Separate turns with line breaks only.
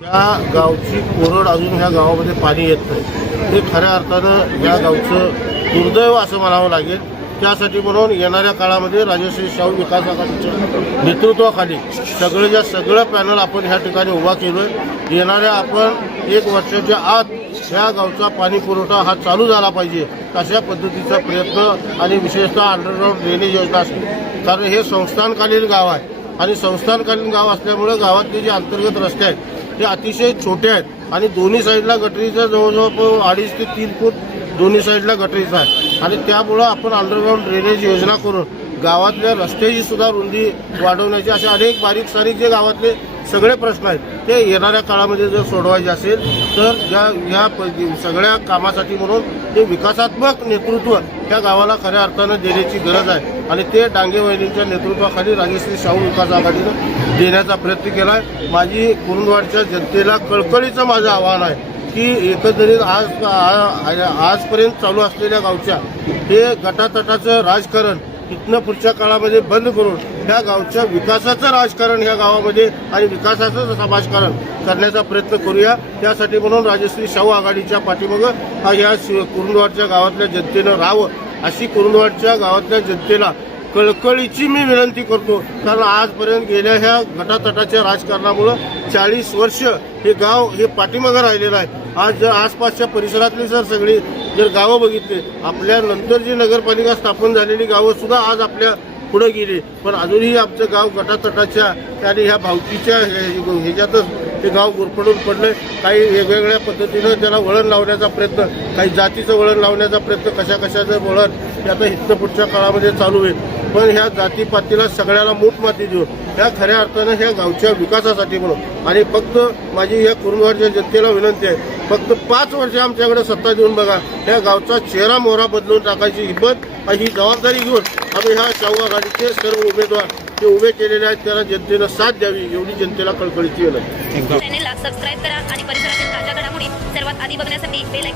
या गावची कोरड अजून ह्या गावामध्ये पाणी येत नाही. हे खऱ्या अर्थानं या गावचं दुर्दैव असं म्हणावं लागेल. त्यासाठी म्हणून येणाऱ्या काळामध्ये राजश्री शाहू विकास आघाडीच्या नेतृत्वाखाली सगळेच्या सगळं पॅनल आपण ह्या ठिकाणी उभा केलोय. येणाऱ्या आपण एक वर्षाच्या आत ह्या गावचा पाणी पुरवठा हा चालू झाला पाहिजे अशा पद्धतीचा प्रयत्न आणि विशेषतः अंडरग्राऊंड ड्रेनेज योजना असेल कारण हे संस्थानकालीन गाव आहे. आणि संस्थानकालीन गाव असल्यामुळे गावातले जे अंतर्गत रस्ते आहेत ते अतिशय छोटे आहेत. आणि दोन्ही साईडला गटरीचा जवळजवळ अडीच ते तीन फूट दोन्ही साईडला गटरीचा आहे. आणि त्यामुळं आपण अंडरग्राऊंड ड्रेनेज योजना करून गावातल्या रस्त्याची सुद्धा रुंदी वाढवण्याची अशा अनेक बारीक सारीक जे गावातले सगळे प्रश्न आहेत. ते येणाऱ्या काळामध्ये जर सोडवायचे असेल तर या या प- सगळ्या कामासाठी म्हणून ते विकासात्मक नेतृत्व त्या गावाला खऱ्या अर्थानं देण्याची गरज आहे. आणि ते डांगे वहिनींच्या नेतृत्वाखाली राजश्री शाहू विकास आघाडीनं देण्याचा प्रयत्न केला आहे माझी कुरुंदवाडच्या जनतेला कळकळीचं माझं आव्हान आहे की एकंदरीत आज आजपर्यंत चालू असलेल्या गावच्या हे गटातटाचं राजकारण इथनं पुढच्या काळामध्ये बंद करून ह्या गावच्या विकासाचं राजकारण ह्या गावामध्ये आणि विकासाचं समाजकारण करण्याचा प्रयत्न करूया. त्यासाठी म्हणून राजश्री शाहू आघाडीच्या पाठीमागं हा ह्या कुरुंदवाडच्या गावातल्या जनतेनं राहावं अशी कुरुंदवाडच्या गावातल्या जनतेला कळकळीची मी विनंती करतो. कारण आजपर्यंत गेल्या ह्या गटातटाच्या राजकारणामुळं चाळीस वर्ष हे गाव हे पाठीमागं राहिलेलं आहे. आज जर आसपासच्या परिसरातली जर सगळी जर गावं बघितली आपल्या नंतर जी नगरपालिका स्थापन झालेली गावं सुद्धा आज आपल्या पुढे गेली. पण अजूनही आमचं गाव गटातटाच्या आणि ह्या भावकीच्या हे- ह्याच्यातच ते गाव गुरफडून पडलंय. काही वेगवेगळ्या पद्धतीनं त्याला वळण लावण्याचा प्रयत्न काही जातीचं वळण लावण्याचा प्रयत्न कशा कशाचं वळण ते आता इथनं पुढच्या काळामध्ये चालू होईल. पण ह्या जातीपातीला सगळ्याला मूठ माती देऊन ह्या खऱ्या अर्थानं ह्या गावच्या विकासासाठी म्हणून. आणि फक्त माझी या कुरुंदवाडच्या जनतेला विनंती आहे फक्त पाच वर्ष आमच्याकडे सत्ता देऊन बघा ह्या गावचा चेहरा मोहरा बदलून टाकायची हिंमत आणि ही जबाबदारी घेऊन आम्ही ह्या शाहू आघाडीचे सर्व उमेदवार जे उभे केलेले आहेत त्याला जनतेनं साथ द्यावी एवढी जनतेला कळकळीची विनंती
चॅनेलला सबस्क्राईब करा आणि परिसरातील ताज्या घडामोडी सर्वात आधी बघण्यासाठी बेल